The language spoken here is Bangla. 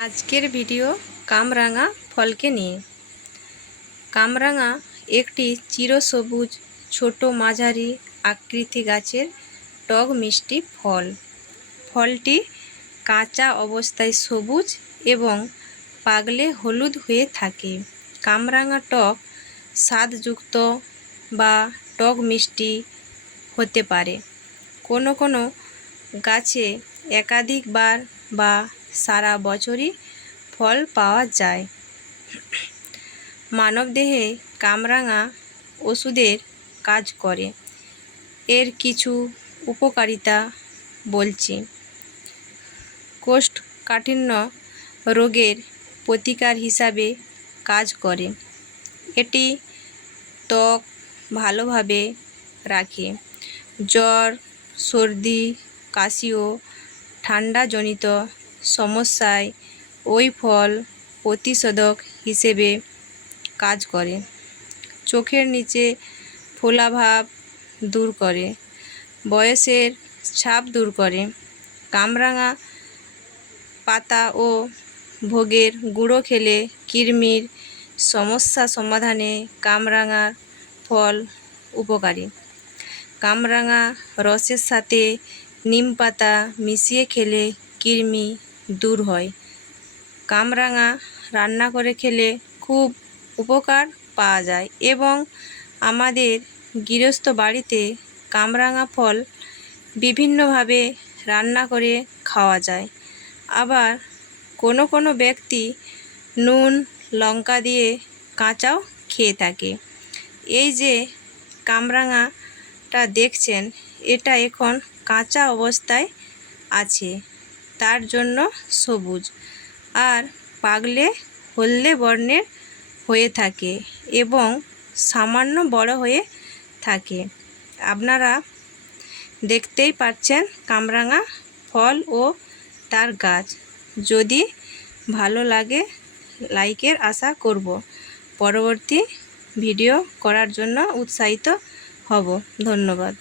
আজকের ভিডিও কামরাঙা ফলকে নিয়ে। কামরাঙা একটি চিরসবুজ ছোট মাঝারি আকৃতি গাছের টক মিষ্টি ফল। ফলটি কাঁচা অবস্থায় সবুজ এবং পাকলে হলুদ হয়ে থাকে। কামরাঙা টক স্বাদযুক্ত বা টক মিষ্টি হতে পারে। কোনো কোনো গাছে একাধিকবার বা সারা বছরই ফল পাওয়া যায়। মানবদেহে কামরাঙা ওষুধের কাজ করে। এর কিছু উপকারিতা বলছি। কোষ্ঠকাঠিন্য রোগের প্রতিকার হিসাবে কাজ করে। এটি ত্বক ভালোভাবে রাখে। জ্বর, সর্দি, কাশি ও ঠান্ডাজনিত সমস্যায় ওই ফল প্রতিষেধক হিসেবে কাজ করে। চোখের নিচে ফোলাভাব দূর করে। বয়সের ছাপ দূর করে। কামরাঙা পাতা ও ভোগের গুঁড়ো খেলে কৃমির সমস্যা সমাধানে কামরাঙার ফল উপকারী। কামরাঙা রসের সাথে নিম পাতা মিশিয়ে খেলে কৃমি দূর হয়। কামরাঙা রান্না করে খেলে খুব উপকার পাওয়া যায় এবং আমাদের গৃহস্থ বাড়িতে কামরাঙা ফল বিভিন্নভাবে রান্না করে খাওয়া যায়। আবার কোনো কোনো ব্যক্তি নুন লঙ্কা দিয়ে কাঁচাও খেয়ে থাকে। এই যে কামরাঙাটা দেখছেন, এটা এখন কাঁচা অবস্থায় আছে, তার জন্য সবুজ, আর পাকলে হলদে বর্ণের হয়ে থাকে এবং সামান্য বড় হয়ে থাকে। আপনারা দেখতেই পাচ্ছেন কামরাঙা ফল ও তার গাছ। যদি ভালো লাগে লাইকের আশা করব। পরবর্তী ভিডিও করার জন্য উৎসাহিত হব। ধন্যবাদ।